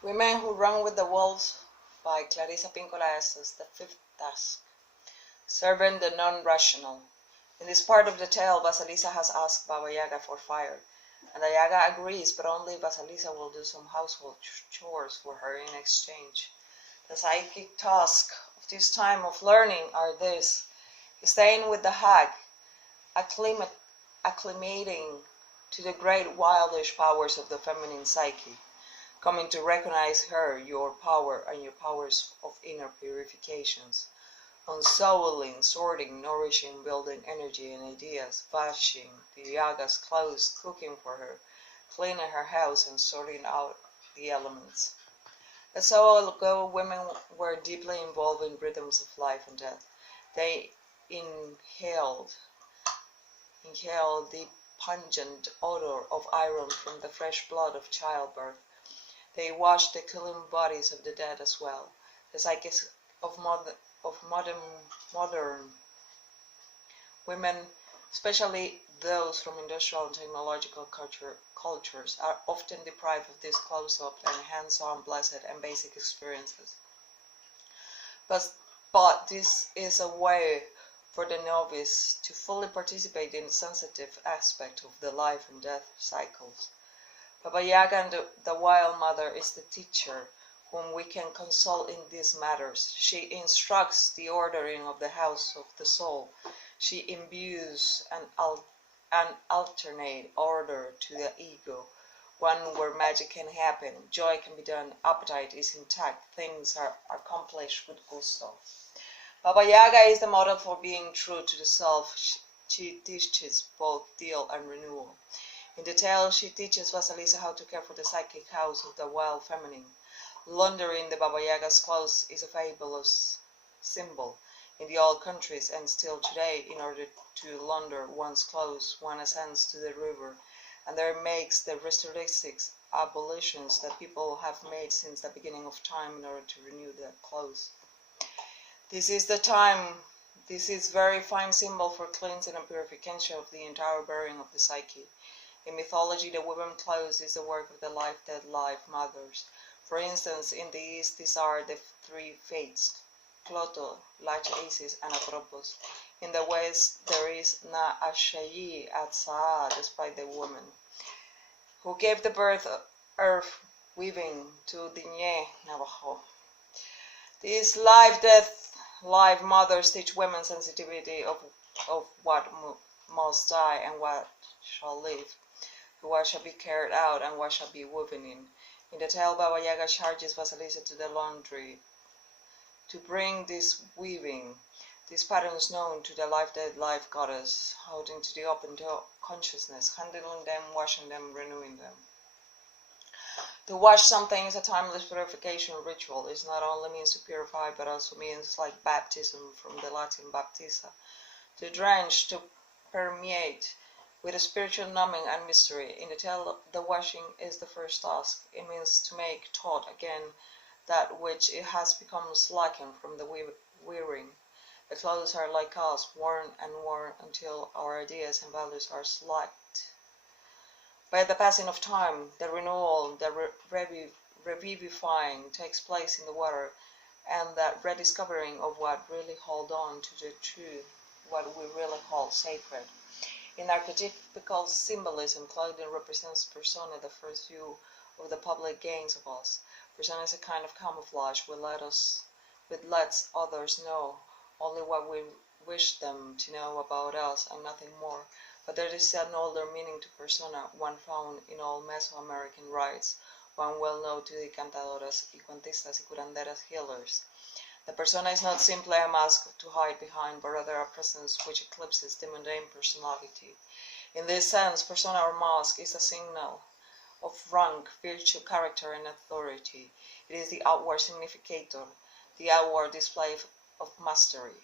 Women Who Run with the Wolves by Clarissa Pinkola Estes, the fifth task. Serving the non-rational. In this part of the tale, Vasalisa has asked Baba Yaga for fire, and the Yaga agrees, but only Vasalisa will do some household chores for her in exchange. The psychic tasks of this time of learning are this: staying with the hag, acclimating to the great wildish powers of the feminine psyche, coming to recognize her, your power, and your powers of inner purifications, unsouling, sorting, nourishing, building energy and ideas, washing the Yaga's clothes, cooking for her, cleaning her house, and sorting out the elements. As so ago, women were deeply involved in rhythms of life and death. They inhaled the pungent odor of iron from the fresh blood of childbirth. They washed the killing bodies of the dead as well. The psyches of modern women, especially those from industrial and technological cultures, are often deprived of these close-up and hands-on, blessed, and basic experiences. But this is a way for the novice to fully participate in the sensitive aspect of the life and death cycles. Baba Yaga and the Wild Mother is the teacher whom we can consult in these matters. She instructs the ordering of the house of the soul. She imbues an alternate order to the ego, one where magic can happen, joy can be done, appetite is intact, things are accomplished with gusto. Baba Yaga is the model for being true to the self. She teaches both deal and renewal. In the tale, she teaches Vasalisa how to care for the psychic house of the wild feminine. Laundering the Baba Yaga's clothes is a fabulous symbol in the old countries, and still today, in order to launder one's clothes, one ascends to the river, and there makes the restorative ablutions that people have made since the beginning of time in order to renew their clothes. This is very fine symbol for cleansing and purification of the entire bearing of the psyche. In mythology, the woven clothes is the work of the life-dead life mothers. For instance, in the East, these are the three fates, Cloto, Lachesis, and Atropos. In the West, there is Na Ashayi Atsaa, despite the woman, who gave the birth of earth weaving to Digne Navajo. These life mothers teach women sensitivity of what must die and what shall live, what shall be carried out and what shall be woven in. In the tale, Baba Yaga charges Vasalisa to the laundry to bring this weaving, these patterns known to the life-dead life goddess, out into the open consciousness, handling them, washing them, renewing them. To wash something is a timeless purification ritual. It not only means to purify, but also means like baptism from the Latin baptiza, to drench, to permeate with a spiritual numbing and mystery. In the tale, the washing is the first task. It means to make taut again that which it has become slackened from the wearing. The clothes are like us, worn and worn until our ideas and values are slacked. By the passing of time, the renewal, the revivifying takes place in the water, and that rediscovering of what really hold on to the truth, what we really hold sacred. In archetypical symbolism, clothing represents persona, the first view of the public gains of us. Persona is a kind of camouflage which lets others know only what we wish them to know about us and nothing more. But there is an older meaning to persona, one found in all Mesoamerican rites, one well known to the cantadoras y cuentistas y curanderas healers. The persona is not simply a mask to hide behind, but rather a presence which eclipses the mundane personality. In this sense, persona or mask is a signal of rank, virtue, character, and authority. It is the outward significator, the outward display of mastery.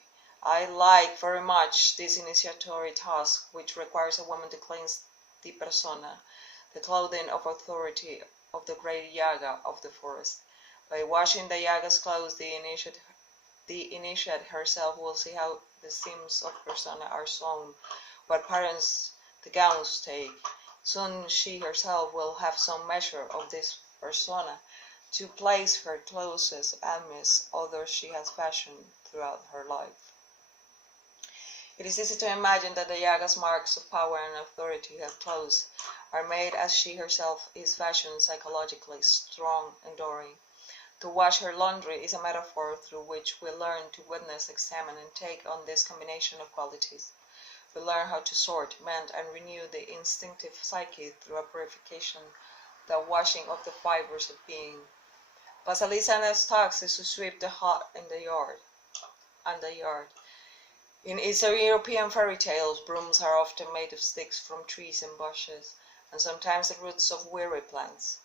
I like very much this initiatory task, which requires a woman to cleanse the persona, the clothing of authority of the great Yaga of the forest. By washing the Yaga's clothes, the initiate herself will see how the seams of persona are sewn, what patterns the gowns take. Soon she herself will have some measure of this persona to place her closest amidst others she has fashioned throughout her life. It is easy to imagine that the Yaga's marks of power and authority her clothes are made as she herself is fashioned psychologically, strong, enduring. To wash her laundry is a metaphor through which we learn to witness, examine, and take on this combination of qualities. We learn how to sort, mend, and renew the instinctive psyche through a purification, the washing of the fibers of being. Vasalisa's task is to sweep the hut in the yard. In Eastern European fairy tales, brooms are often made of sticks from trees and bushes, and sometimes the roots of weary plants.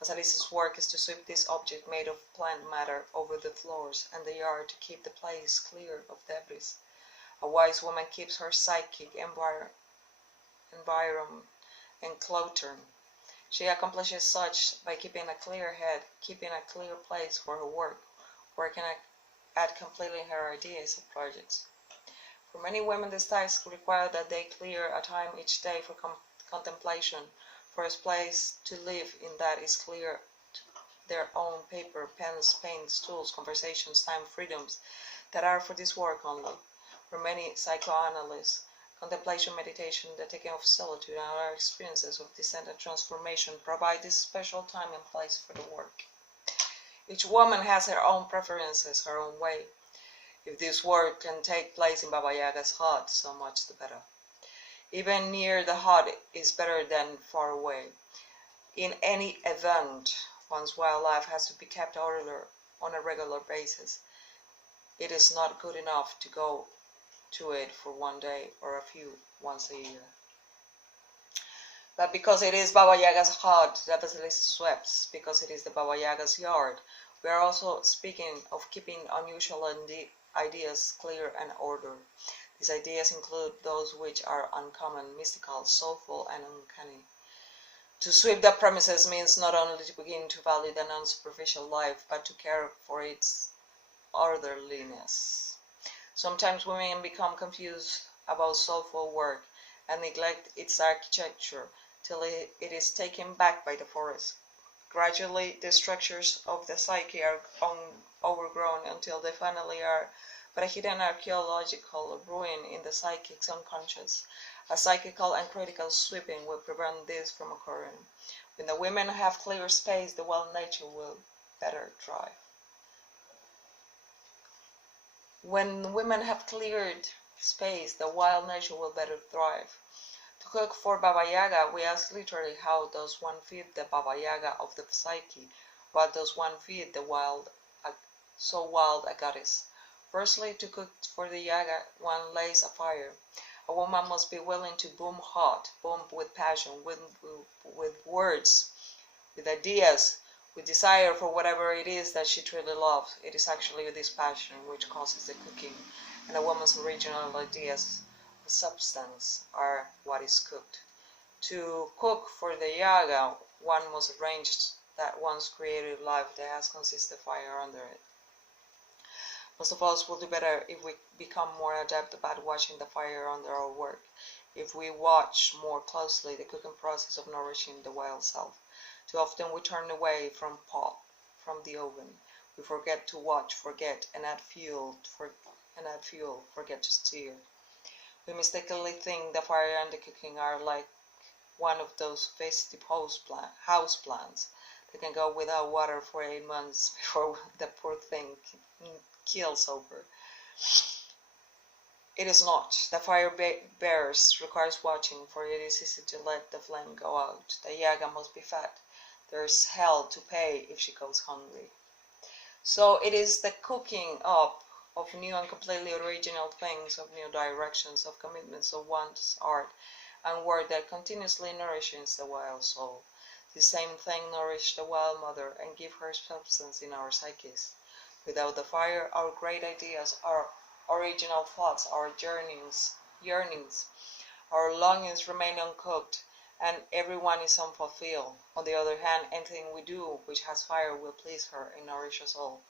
Vasalisa's work is to sweep this object made of plant matter over the floors and the yard to keep the place clear of debris. A wise woman keeps her psychic environment enclothed. She accomplishes such by keeping a clear head, keeping a clear place for her work, working at completing her ideas and projects. For many women, this task requires that they clear a time each day for contemplation, for a place to live in that is clear their own paper, pens, paints, tools, conversations, time, freedoms that are for this work only. For many psychoanalysts, contemplation, meditation, the taking of solitude, and other experiences of descent and transformation provide this special time and place for the work. Each woman has her own preferences, her own way. If this work can take place in Baba Yaga's hut, so much the better. Even near the hut is better than far away. In any event, one's wild life has to be kept order on a regular basis. It is not good enough to go to it for one day or a few once a year. But because it is Baba Yaga's hut that Vasalisa sweeps, because it is the Baba Yaga's yard, we are also speaking of keeping unusual ideas clear and ordered. These ideas include those which are uncommon, mystical, soulful, and uncanny. To sweep the premises means not only to begin to value the non-superficial life, but to care for its orderliness. Sometimes women become confused about soulful work and neglect its architecture till it is taken back by the forest. Gradually, the structures of the psyche are overgrown until they finally are but a hidden archaeological ruin in the psychic's unconscious. A psychical and critical sweeping will prevent this from occurring. When the women have clear space, the wild nature will better thrive. When women have cleared space, the wild nature will better thrive. To cook for Baba Yaga, we ask literally, how does one feed the Baba Yaga of the psyche? What does one feed the so wild a goddess? Firstly, to cook for the Yaga, one lays a fire. A woman must be willing to boom hot, boom with passion, with words, with ideas, with desire for whatever it is that she truly loves. It is actually this passion which causes the cooking, and a woman's original ideas of substance are what is cooked. To cook for the Yaga, one must arrange that one's creative life that has consistent fire under it. Most of us will do better if we become more adept about watching the fire under our work, if we watch more closely the cooking process of nourishing the wild self. Too often we turn away from the oven. We forget to watch, forget, and add fuel, forget to steer. We mistakenly think the fire and the cooking are like one of those festive house plants that can go without water for 8 months before the poor thing keels over. It is not. The fire bears requires watching, for it is easy to let the flame go out. The Yaga must be fed. There is hell to pay if she goes hungry. So it is the cooking up of new and completely original things, of new directions, of commitments of one's art and work that continuously nourishes the wild soul. The same thing nourishes the wild mother and give her substance in our psyches. Without the fire, our great ideas, our original thoughts, our yearnings, our longings remain uncooked, and everyone is unfulfilled. On the other hand, anything we do which has fire will please her and nourish us all.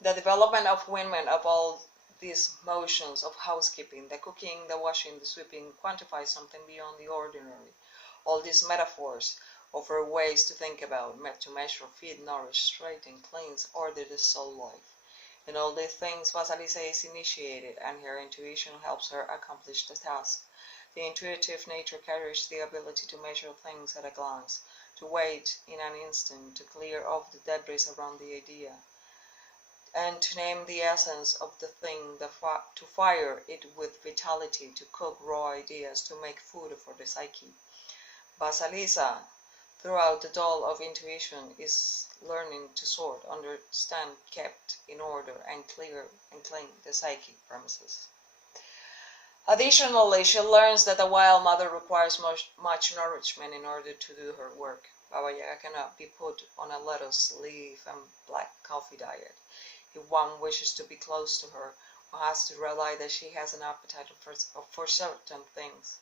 The development of women of all these motions of housekeeping, the cooking, the washing, the sweeping, quantifies something beyond the ordinary. All these metaphors offer ways to think about, to measure, feed, nourish, straighten, cleanse, order the soul life. In all these things, Vasalisa is initiated, and her intuition helps her accomplish the task. The intuitive nature carries the ability to measure things at a glance, to wait in an instant, to clear off the debris around the idea, and to name the essence of the thing, to fire it with vitality, to cook raw ideas, to make food for the psyche. Vasalisa, throughout the doll of intuition, is learning to sort, understand, kept in order, and clear and clean the psychic premises. Additionally, she learns that a wild mother requires much nourishment in order to do her work. Baba Yaga cannot be put on a lettuce, leaf, and black coffee diet. If one wishes to be close to her, one has to realize that she has an appetite for certain things.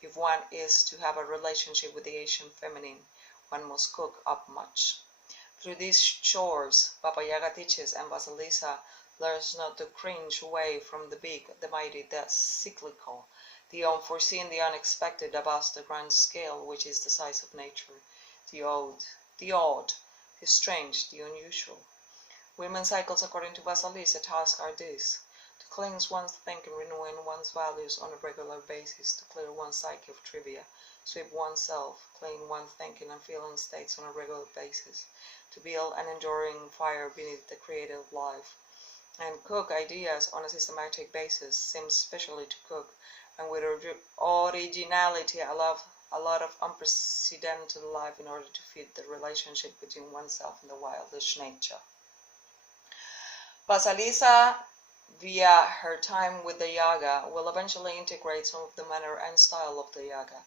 If one is to have a relationship with the Asian feminine, one must cook up much. Through these chores, Baba Yaga teaches, and Vasalisa learns not to cringe away from the big, the mighty, the cyclical, the unforeseen, the unexpected, the vast, the grand scale, which is the size of nature, the odd, the strange, the unusual. Women's cycles, according to Vasalisa-Task5, are these: to cleanse one's thinking, renewing one's values on a regular basis, to clear one's psyche of trivia, sweep oneself, clean one's thinking and feeling states on a regular basis, to build an enduring fire beneath the creative life, and cook ideas on a systematic basis, seems specially to cook, and with originality, a lot of unprecedented life in order to fit the relationship between oneself and the wildish nature. Vasalisa, via her time with the Yaga, will eventually integrate some of the manner and style of the Yaga,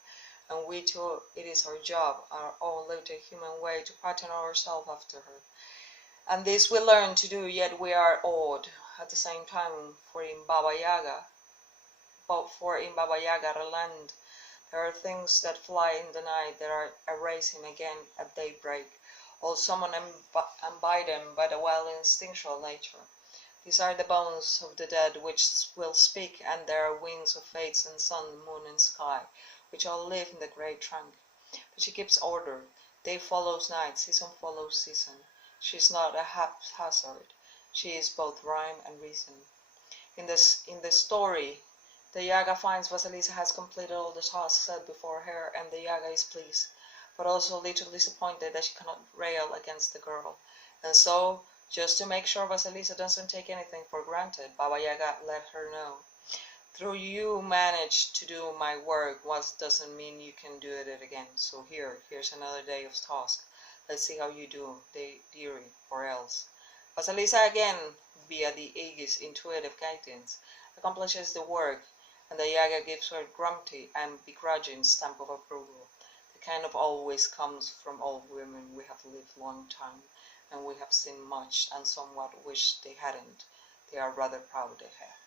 and we too, it is our job, our own little human way, to pattern ourselves after her. And this we learn to do, yet we are awed at the same time, for in Baba Yaga land, there are things that fly in the night that are arising again at daybreak, all summoned and by them by the wild instinctual nature. These are the bones of the dead which will speak, and there are wings of fates and sun, moon, and sky, which all live in the great trunk. But she keeps order. Day follows night, season follows season. She is not a haphazard. She is both rhyme and reason. In the story, the Yaga finds Vasalisa has completed all the tasks set before her, and the Yaga is pleased, but also a little disappointed that she cannot rail against the girl. And so, just to make sure Vasalisa doesn't take anything for granted, Baba Yaga let her know: through you managed to do my work, what doesn't mean you can do it again. So here's another day of task. Let's see how you do, dearie, or else. Vasalisa again, via the Aegis intuitive guidance, accomplishes the work, and the Yaga gives her grumpy and begrudging stamp of approval. The kind of always comes from all women we have lived long time, and we have seen much, and somewhat wish they hadn't. They are rather proud they have.